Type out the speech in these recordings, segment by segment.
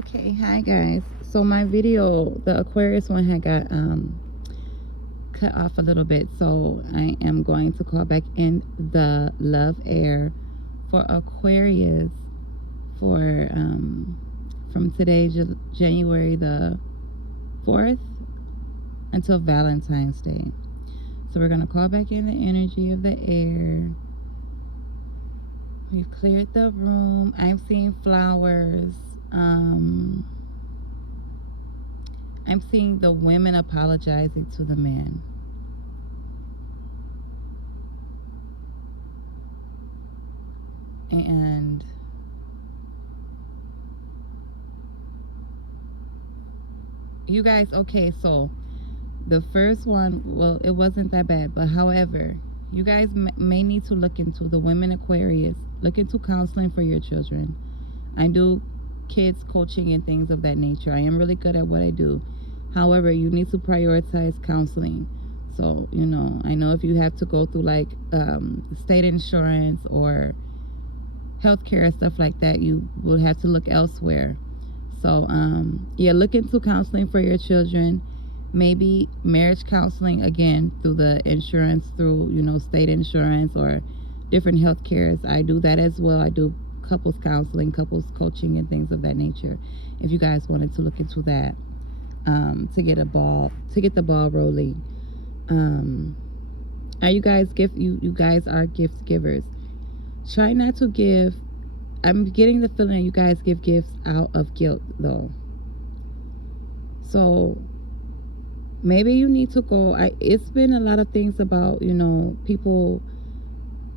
Okay, hi guys. So my video, the Aquarius one, had got cut off a little bit, so I am going to call back in the love air for Aquarius for from today, January the 4th, until Valentine's Day. So we're gonna call back in the energy of the air. We've cleared the room. I'm seeing flowers. I'm seeing the women apologizing to the men. And you guys, okay, so the first one, well, it wasn't that bad, but however, you guys may need to look into the women Aquarius, look into counseling for your children. I do kids coaching and things of that nature. I am really good at what I do. However, you need to prioritize counseling. So, you know, I know if you have to go through like state insurance or healthcare and stuff like that, you will have to look elsewhere. So, yeah, look into counseling for your children. Maybe marriage counseling, again, through the insurance, through, you know, state insurance or different health cares. I do that as well. I do couples counseling, couples coaching, and things of that nature. If you guys wanted to look into that, to get the ball rolling. Are you guys you guys are gift givers? Try not to give. I'm getting the feeling that you guys give gifts out of guilt though. So maybe you need to go. It's been a lot of things about, you know, people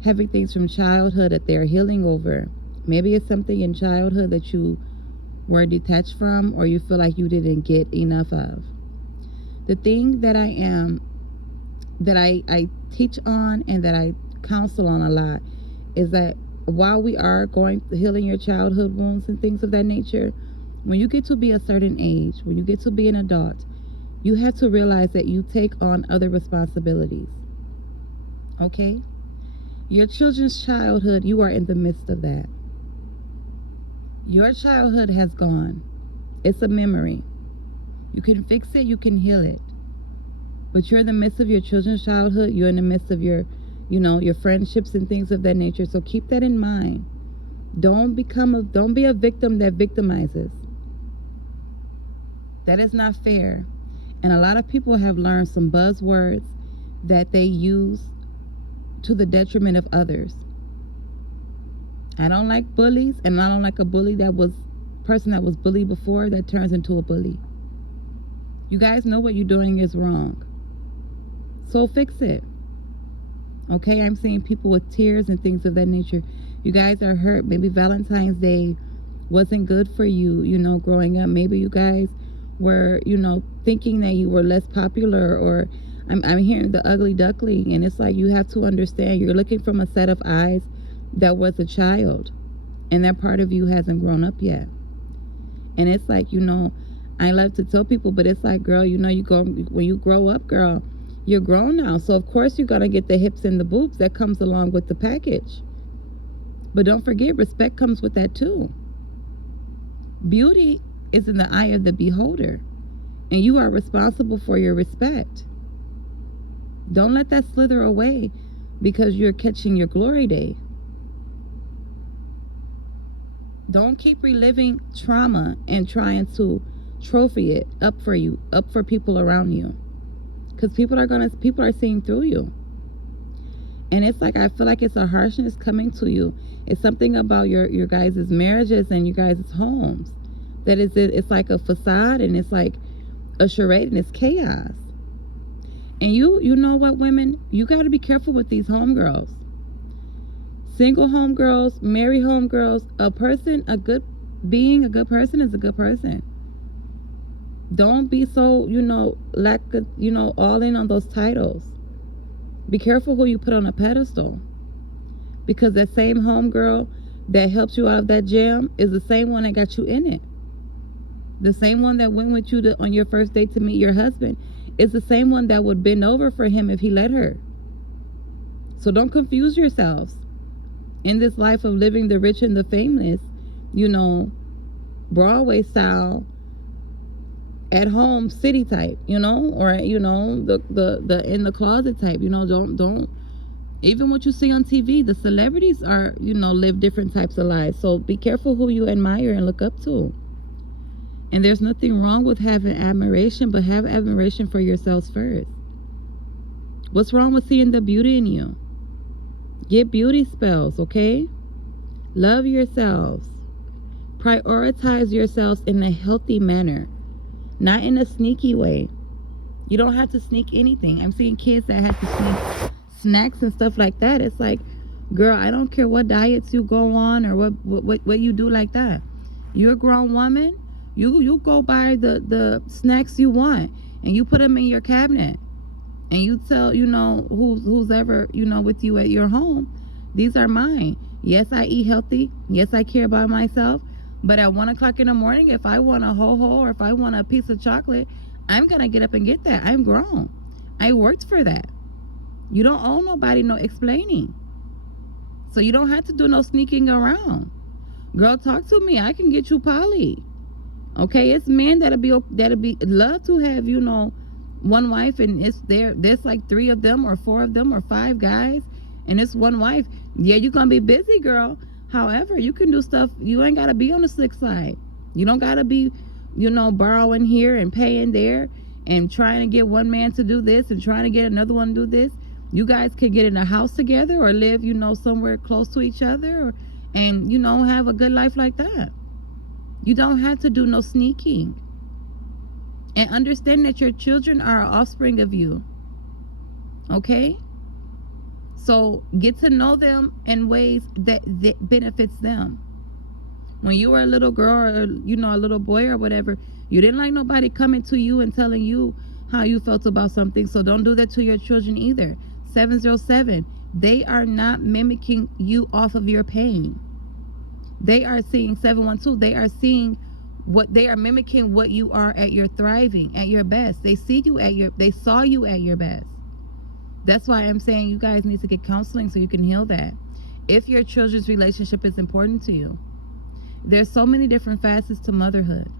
having things from childhood that they're healing over. Maybe it's something in childhood that you were detached from, or you feel like you didn't get enough of. The thing that I teach on and that I counsel on a lot is that while we are healing your childhood wounds and things of that nature, when you get to be a certain age, when you get to be an adult, you have to realize that you take on other responsibilities. Okay? Your children's childhood, you are in the midst of that. Your childhood has gone. It's a memory. You can fix it, you can heal it. But you're in the midst of your children's childhood, you're in the midst of your, you know, your friendships and things of that nature. So keep that in mind. Don't be a victim that victimizes. That is not fair. And a lot of people have learned some buzzwords that they use to the detriment of others. I don't like bullies, and I don't like a person that was bullied before that turns into a bully. You guys know what you're doing is wrong. So fix it. Okay, I'm seeing people with tears and things of that nature. You guys are hurt. Maybe Valentine's Day wasn't good for you, you know, growing up. Maybe you guys were, you know, thinking that you were less popular, or I'm hearing the ugly duckling, and it's like you have to understand you're looking from a set of eyes that was a child, and that part of you hasn't grown up yet. And it's like, you know, I love to tell people, but it's like, girl, you know, when you grow up, girl, you're grown now. So of course you're gonna get the hips and the boobs that comes along with the package. But don't forget, respect comes with that too. Beauty is in the eye of the beholder, and you are responsible for your respect. Don't let that slither away because you're catching your glory day. Don't keep reliving trauma and trying to trophy it up for people around you. Because people are seeing through you. And it's like, I feel like it's a harshness coming to you. It's something about your guys' marriages and you guys' homes. It's like a facade, and it's like a charade, and it's chaos. And you know what, women? You got to be careful with these homegirls. Single homegirls, married homegirls, a good person is a good person. Don't be so, you know, all in on those titles. Be careful who you put on a pedestal. Because that same homegirl that helps you out of that jam is the same one that got you in it. The same one that went with you on your first date to meet your husband is the same one that would bend over for him if he let her. So don't confuse yourselves. In this life of living the rich and the famous, you know, Broadway style, at home city type, or the in the closet type. Don't even what you see on TV. The celebrities are, live different types of lives. So be careful who you admire and look up to. And there's nothing wrong with having admiration, but have admiration for yourselves first. What's wrong with seeing the beauty in you? Get beauty spells, okay? Love yourselves. Prioritize yourselves in a healthy manner, not in a sneaky way. You don't have to sneak anything. I'm seeing kids that have to sneak snacks and stuff like that. It's like, girl, I don't care what diets you go on or what you do like that. You're a grown woman. You go buy the snacks you want and you put them in your cabinet. And you tell, who's ever, with you at your home, these are mine. Yes, I eat healthy. Yes, I care about myself. But at 1 o'clock in the morning, if I want a ho-ho or if I want a piece of chocolate, I'm going to get up and get that. I'm grown. I worked for that. You don't owe nobody no explaining. So you don't have to do no sneaking around. Girl, talk to me. I can get you poly. Okay, it's men that'll be love to have, one wife, and there's like 3 of them or 4 of them or 5 guys, and it's one wife. Yeah, you're gonna be busy, girl. However, you can do stuff. You ain't gotta be on the slick side. You don't gotta be, borrowing here and paying there and trying to get one man to do this and trying to get another one to do this. You guys can get in a house together or live, somewhere close to each other, and have a good life like that. You don't have to do no sneaking. And understand that your children are an offspring of you. Okay? So get to know them in ways that benefits them. When you were a little girl or, a little boy or whatever, you didn't like nobody coming to you and telling you how you felt about something. So don't do that to your children either. 707, they are not mimicking you off of your pain. They are seeing 712. They are seeing they are mimicking what you are at your thriving, at your best. They saw you at your best. That's why I'm saying you guys need to get counseling so you can heal that. If your children's relationship is important to you, there's so many different facets to motherhood.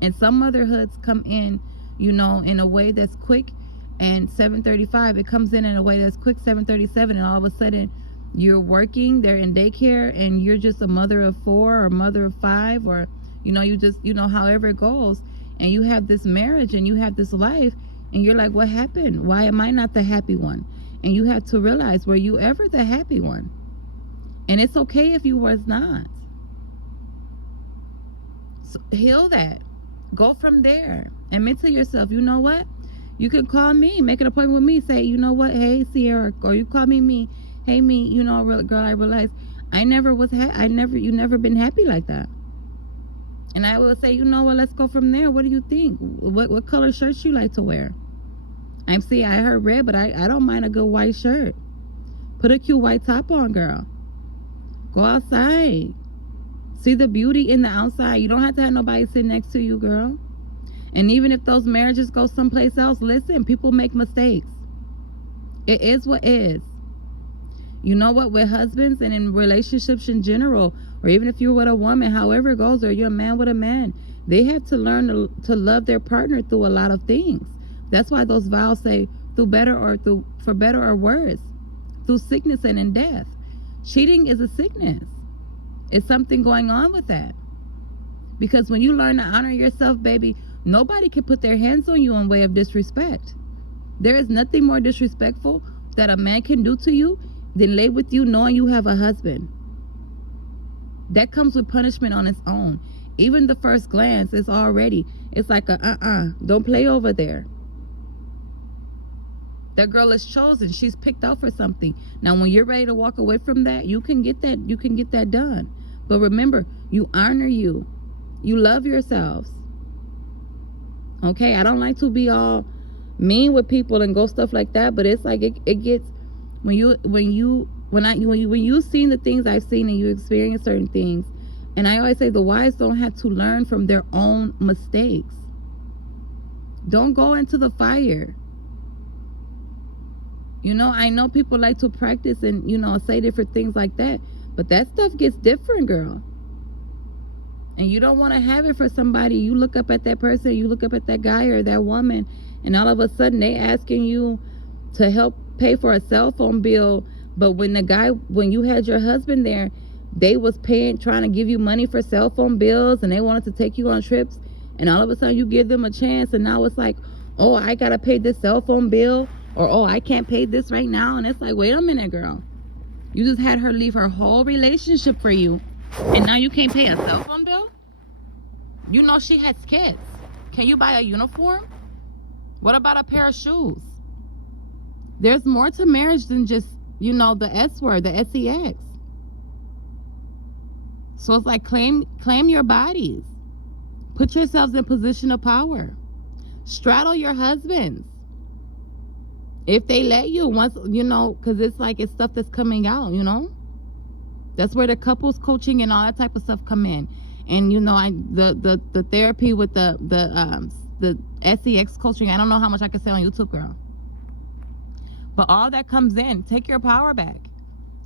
And some motherhoods come in, in a way that's quick, and 735, it comes in a way that's quick, 737, and all of a sudden you're working, they're in daycare, and you're just a mother of 4 or mother of 5, or you just, however it goes, and you have this marriage and you have this life, and you're like, what happened? Why am I not the happy one? And you have to realize, were you ever the happy one? And it's okay if you was not. So heal that. Go from there. Admit to yourself, you know what? You can call me, make an appointment with me, say, you know what, hey Sierra, or you call me, hey me, girl, I realize you never been happy like that. And I will say, let's go from there. What do you think? What color shirts you like to wear? I heard red, but I don't mind a good white shirt. Put a cute white top on, girl. Go outside. See the beauty in the outside. You don't have to have nobody sit next to you, girl. And even if those marriages go someplace else, listen, people make mistakes. It is what is. You know what? With husbands and in relationships in general, or even if you're with a woman, however it goes, or you're a man with a man, they have to learn to love their partner through a lot of things. That's why those vows say for better or worse, through sickness and in death. Cheating is a sickness. It's something going on with that. Because when you learn to honor yourself, baby, nobody can put their hands on you in way of disrespect. There is nothing more disrespectful that a man can do to you than lay with you knowing you have a husband. That comes with punishment on its own. Even the first glance is it's like don't play over there. That girl is chosen. She's picked out for something. Now, when you're ready to walk away from that, you can get that done. But remember, you honor you. You love yourselves. Okay, I don't like to be all mean with people and go stuff like that, but it's like it gets when you've seen the things I've seen and you experience certain things, and I always say the wise don't have to learn from their own mistakes. Don't go into the fire. I know people like to practice and say different things like that, but that stuff gets different, girl. And you don't want to have it for somebody. You look up at that person, you look up at that guy or that woman, and all of a sudden they asking you to help pay for a cell phone bill. But when you had your husband there, they was trying to give you money for cell phone bills, and they wanted to take you on trips. And all of a sudden you give them a chance, and now it's like, oh, I got to pay this cell phone bill, or oh, I can't pay this right now. And it's like, wait a minute, girl. You just had her leave her whole relationship for you, and now you can't pay a cell phone bill? You know she has kids. Can you buy a uniform? What about a pair of shoes? There's more to marriage than just, the S word, the SEX. So it's like claim your bodies. Put yourselves in position of power. Straddle your husbands. If they let you, once, because it's like it's stuff that's coming out, That's where the couples coaching and all that type of stuff come in. And the therapy with the SEX coaching, I don't know how much I can say on YouTube, girl. But all that comes in. Take your power back.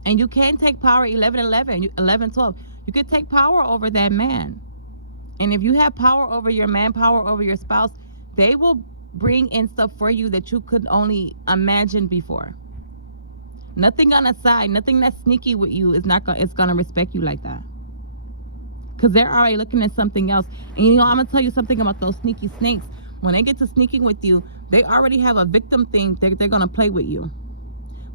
And you can take power 11-11, 11-12. You can take power over that man. And if you have power over your man, power over your spouse, they will bring in stuff for you that you could only imagine before. Nothing on the side, nothing that's sneaky with you it's gonna respect you like that. Because they're already looking at something else. And I'm gonna tell you something about those sneaky snakes. When they get to sneaking with you, they already have a victim thing that they're gonna play with you.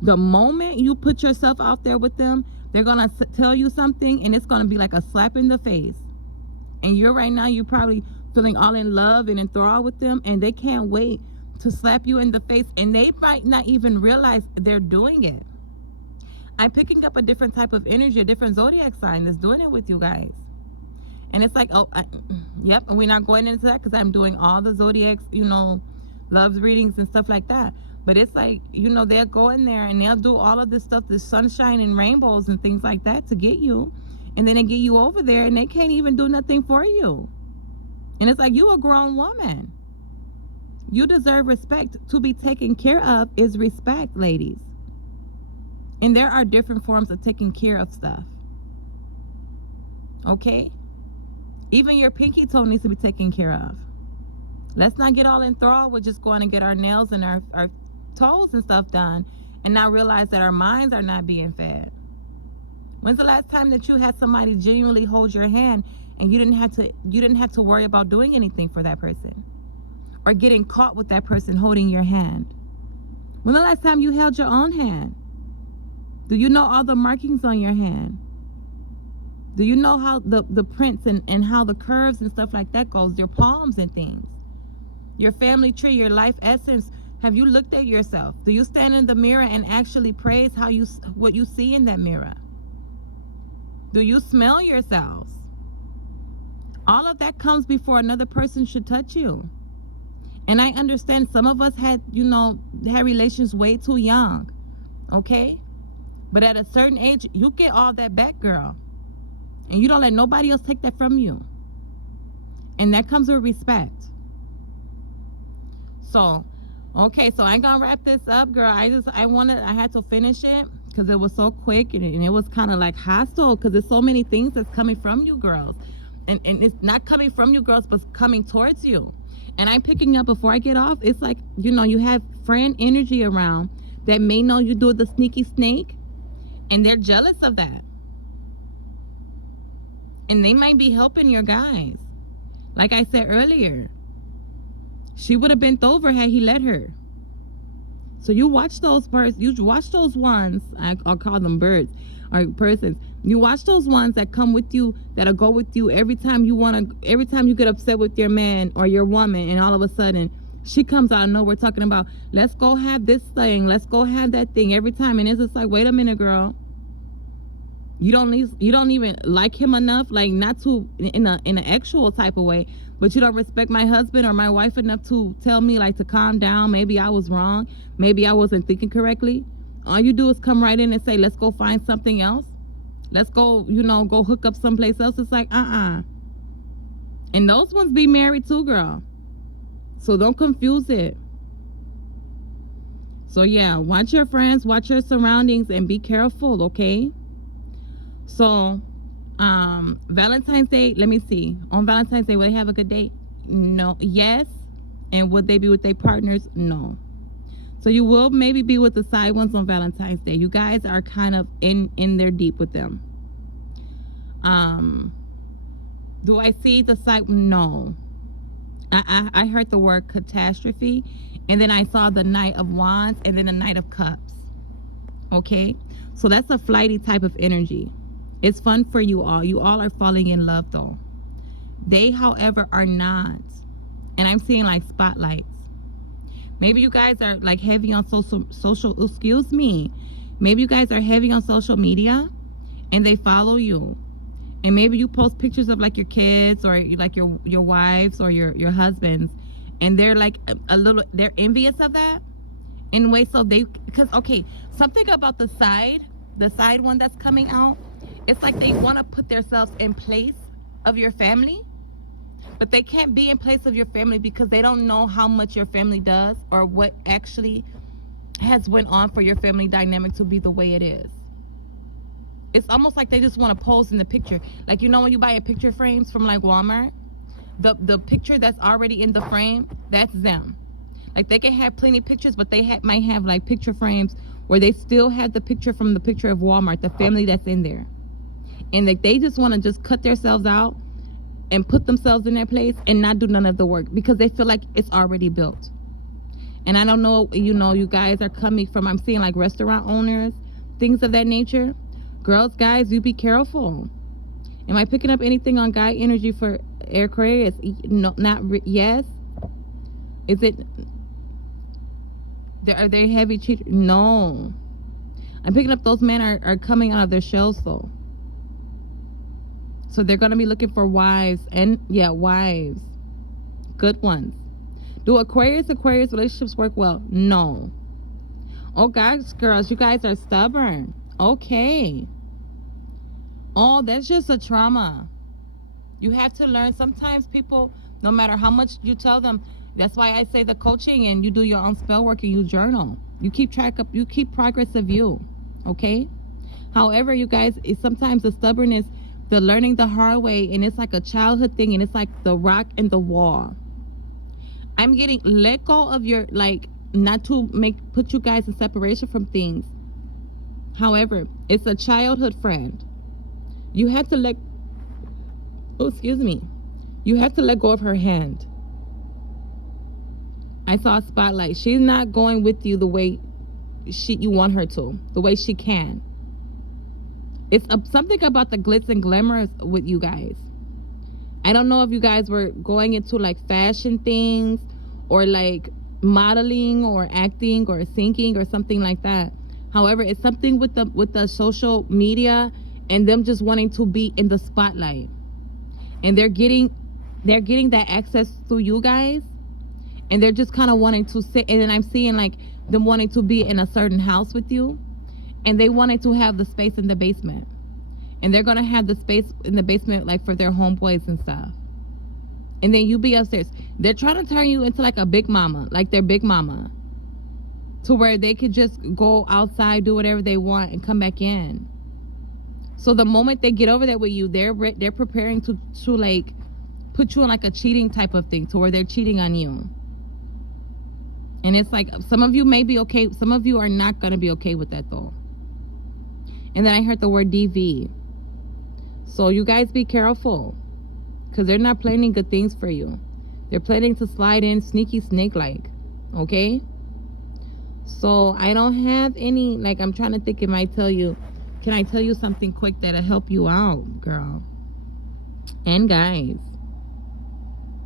The moment you put yourself out there with them, they're gonna tell you something, and it's gonna be like a slap in the face. And you're probably feeling all in love and enthralled with them, and they can't wait to slap you in the face, and they might not even realize they're doing it. I'm picking up a different type of energy, a different zodiac sign that's doing it with you guys. And it's like, yep, and we're not going into that because I'm doing all the zodiacs, love readings and stuff like that. But it's like, they'll go in there and they'll do all of this stuff, this sunshine and rainbows and things like that to get you. And then they get you over there and they can't even do nothing for you. And it's like, you a grown woman. You deserve respect. To be taken care of is respect, ladies. And there are different forms of taking care of stuff. Okay? Even your pinky toe needs to be taken care of. Let's not get all enthralled with just going and get our nails and our toes and stuff done and now realize that our minds are not being fed. When's the last time that you had somebody genuinely hold your hand and you didn't have to worry about doing anything for that person or getting caught with that person holding your hand? When the last time you held your own hand? Do you know all the markings on your hand? Do you know how the prints and how the curves and stuff like that goes? Your palms and things. Your family tree, your life essence. Have you looked at yourself? Do you stand in the mirror and actually praise what you see in that mirror? Do you smell yourselves? All of that comes before another person should touch you. And I understand some of us had relations way too young. Okay? But at a certain age, you get all that back, girl. And you don't let nobody else take that from you. And that comes with respect. So, okay, so I'm gonna wrap this up, girl. I had to finish it because it was so quick and it was kind of like hostile because there's so many things that's coming from you girls. And it's not coming from you girls, but coming towards you. And I'm picking up before I get off, it's like, you have friend energy around that may know you do the sneaky snake, and they're jealous of that. And they might be helping your guys. Like I said earlier, she would have bent over had he let her. So you watch those birds. You watch those ones. I'll call them birds or persons. You watch those ones that come with you, that'll go with you every time you get upset with your man or your woman, and all of a sudden she comes out of nowhere talking about, let's go have this thing, let's go have that thing every time. And it's just like, wait a minute, girl. You don't even like him enough, like not to in an actual type of way, but you don't respect my husband or my wife enough to tell me like to calm down. Maybe I was wrong. Maybe I wasn't thinking correctly. All you do is come right in and say, let's go find something else. Let's go, go hook up someplace else. It's like, And those ones be married too, girl. So don't confuse it. So yeah, watch your friends, watch your surroundings, and be careful, okay? So Valentine's Day, let me see. On Valentine's Day, will they have a good day? No. Yes. And would they be with their partners? No. So you will maybe be with the side ones on Valentine's Day. You guys are kind of in there deep with them. Do I see the side? No. I heard the word catastrophe, and then I saw the Knight of Wands, and then the Knight of Cups. Okay, so that's a flighty type of energy. It's fun for you all. You all are falling in love though. They, however, are not. And I'm seeing like spotlights. Maybe you guys are like heavy on social, excuse me. Maybe you guys are heavy on social media and they follow you. And maybe you post pictures of like your kids or like your wives or your husbands, and they're like a little, they're envious of that in ways. So they, because okay, something about the side one that's coming out, it's like they want to put themselves in place of your family, but they can't be in place of your family because they don't know how much your family does or what actually has went on for your family dynamic to be the way it is. It's almost like they just want to pose in the picture. Like, you know, when you buy a picture frames from like Walmart, the picture that's already in the frame, that's them. Like they can have plenty of pictures, but they might have like picture frames where they still have the picture from the picture of Walmart, the family that's in there. And like they just want to just cut themselves out and put themselves in that place and not do none of the work because they feel like it's already built. And I don't know, you know, you guys are coming from, I'm seeing like restaurant owners, things of that nature. Girls, guys, you be careful. Am I picking up anything on guy energy for Aquarius? No, yes. Is it? Are they heavy cheaters? No. I'm picking up those men are coming out of their shells though. So they're gonna be looking for wives, and yeah, wives, good ones. Do Aquarius relationships work well? No. Oh, guys, girls, you guys are stubborn. Okay. Oh, that's just a trauma. You have to learn. Sometimes people, no matter how much you tell them, that's why I say the coaching and you do your own spell work and you journal. You keep track of, you keep progress of you. Okay? However, you guys, it's sometimes the stubbornness, the learning the hard way, and it's like a childhood thing, and it's like the rock and the wall. I'm getting, let go of your, like, not to put you guys in separation from things. However, it's a childhood friend. You have to let, oh, excuse me. You have to let go of her hand. I saw a spotlight. She's not going with you the way you want her to, the way she can. It's something about the glitz and glamour with you guys. I don't know if you guys were going into like fashion things or like modeling or acting or singing or something like that. However, it's something with the social media and them just wanting to be in the spotlight. And they're getting that access through you guys. And they're just kind of wanting to sit, and then I'm seeing like them wanting to be in a certain house with you. And they wanted to have the space in the basement. And they're going to have the space in the basement like for their homeboys and stuff. And then you be upstairs. They're trying to turn you into like a big mama, like their big mama. To where they could just go outside, do whatever they want, and come back in. So the moment they get over there with you, they're preparing to like put you in like a cheating type of thing, to where they're cheating on you. And it's like some of you may be okay, some of you are not going to be okay with that though. And then I heard the word DV. So you guys be careful, because they're not planning good things for you. They're planning to slide in sneaky snake-like. Okay? So I don't have any, like, I'm trying to think, can I tell you something quick that'll help you out, girl? And guys.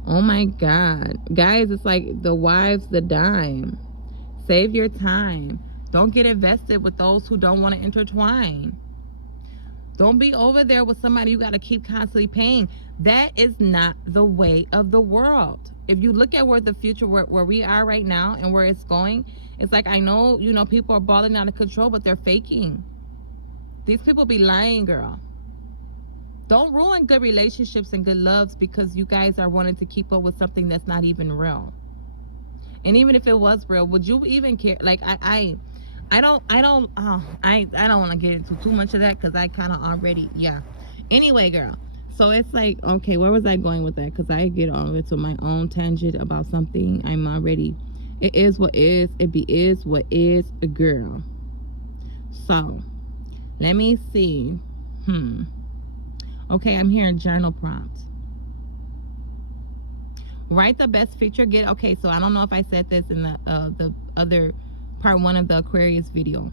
Oh my God. Guys, it's like the wives, the dime. Save your time. Don't get invested with those who don't want to intertwine. Don't be over there with somebody you got to keep constantly paying. That is not the way of the world. If you look at where the future, where we are right now and where it's going, it's like, I know, you know, people are balling out of control, but they're faking. These people be lying, girl. Don't ruin good relationships and good loves because you guys are wanting to keep up with something that's not even real. And even if it was real, would you even care? Like, I don't want to get into too much of that, because I kind of already, yeah. Anyway, girl. So it's like, okay, where was I going with that? Because I get on into my own tangent about something. I'm already, it is what is. It be is what is, a girl. So let me see. Okay, I'm hearing journal prompt. Write the best feature. Okay. So I don't know if I said this in the other part one of the Aquarius video.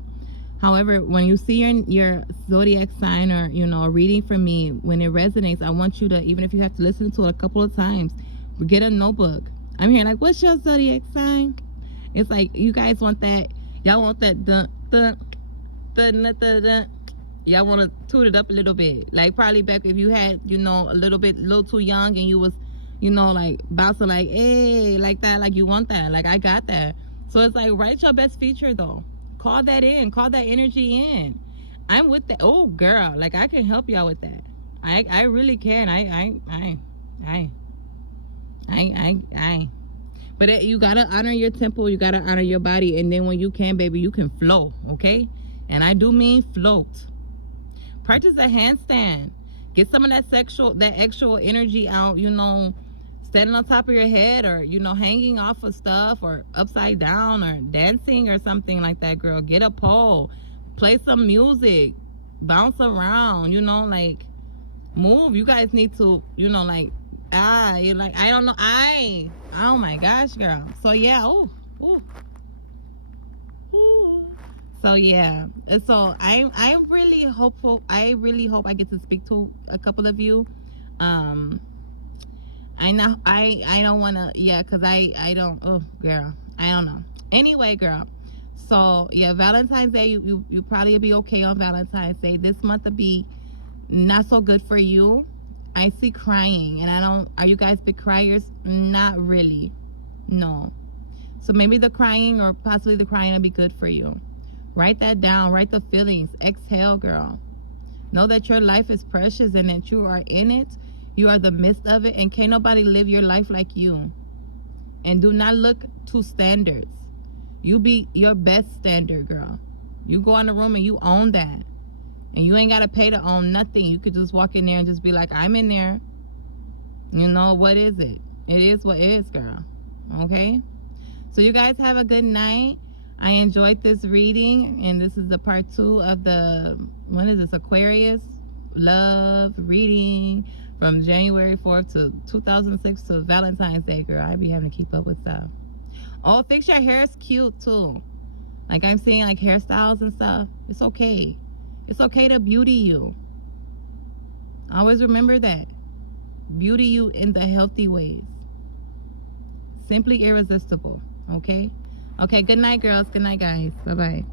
However, when you see your zodiac sign, or a reading from me, when it resonates, I want you to, even if you have to listen to it a couple of times, get a notebook. I'm hearing like, what's your zodiac sign? It's like, you guys want that. Y'all want that dun dun dun dun dun dun. Y'all want to toot it up a little bit. Like probably back if you had, a little too young, and you was, like bouncing like, hey, like that, like you want that. Like I got that. So it's like, write your best feature though. Call that in. Call that energy in. I'm with that. Oh, girl. Like, I can help y'all with that. I really can. But you got to honor your temple. You got to honor your body. And then when you can, baby, you can flow. Okay? And I do mean float. Practice a handstand. Get some of that actual energy out, standing on top of your head, or hanging off of stuff, or upside down, or dancing or something like that, girl. Get a pole, play some music, bounce around, like move. You guys need to, you're like, I don't know, oh my gosh, girl. So yeah. Ooh. So yeah, so I really hopeful. I really hope I get to speak to a couple of you. I know I don't want to, because I don't, oh girl, I don't know. Anyway, girl, so yeah, Valentine's Day, you probably be okay on Valentine's Day. This month will be not so good for you. I see crying, and are you guys big criers? Not really, no. So maybe the crying, or possibly the crying, will be good for you. Write that down. Write the feelings. Exhale, girl. Know that your life is precious, and that you are in it. You are the midst of it, and can't nobody live your life like you. And do not look to standards. You be your best standard, girl. You go in the room and you own that. And you ain't got to pay to own nothing. You could just walk in there and just be like, I'm in there. What is it? It is what is, girl. Okay? So you guys have a good night. I enjoyed this reading, and this is the part 2 of the, when is this, Aquarius love reading from January 4th to 2006 to Valentine's Day, girl. I be having to keep up with stuff. Oh, fix your hair is cute too. Like I'm seeing like hairstyles and stuff. It's okay. It's okay to beauty you. Always remember that. Beauty you in the healthy ways. Simply irresistible. Okay? Okay, good night, girls. Good night, guys. Bye-bye.